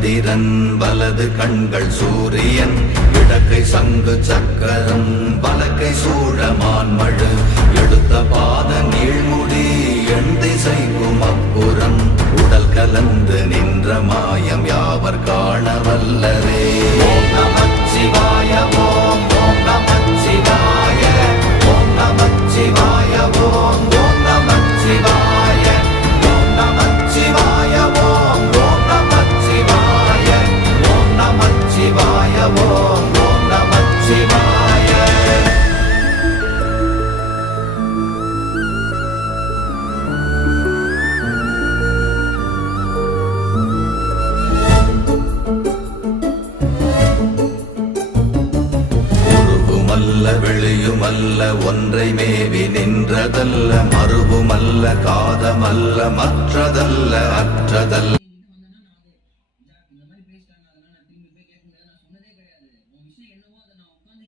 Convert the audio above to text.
சந்திரன் வலது கண்கள் சூரியன் இடக்கை சங்கு சக்கரம் வலக்கை சூழமான்மழு எடுத்த பாத நீழ்முடி எண் திசைக்கும் அப்புறம் உடல் கலந்து நின்ற மாயம் யாவர் காண வல்லரே. ஓம் நமச்சிவாய ஓம் ஓம் நமச்சிவாய ஓம் நமச்சிவாய ஓம் ஓம் நமச்சிவாய ஓம் நமச்சிவாய ஓம் ஓம் நமச்சிவாய ஓம் நமச்சிவாய ஓம் ஓம் நமச்சிவாய. வெளியுமல்ல ஒன்றை மேவி நின்றதல்ல மறுவுமல்ல காதமல்ல மற்றதல்ல அற்றதல்ல. இந்த மாதிரி பேசிட்டாங்க, அதனால திரும்பி போய் கேட்க முடியாது. நான் சொன்னதே கிடையாது. உன் விஷயம் என்னவோ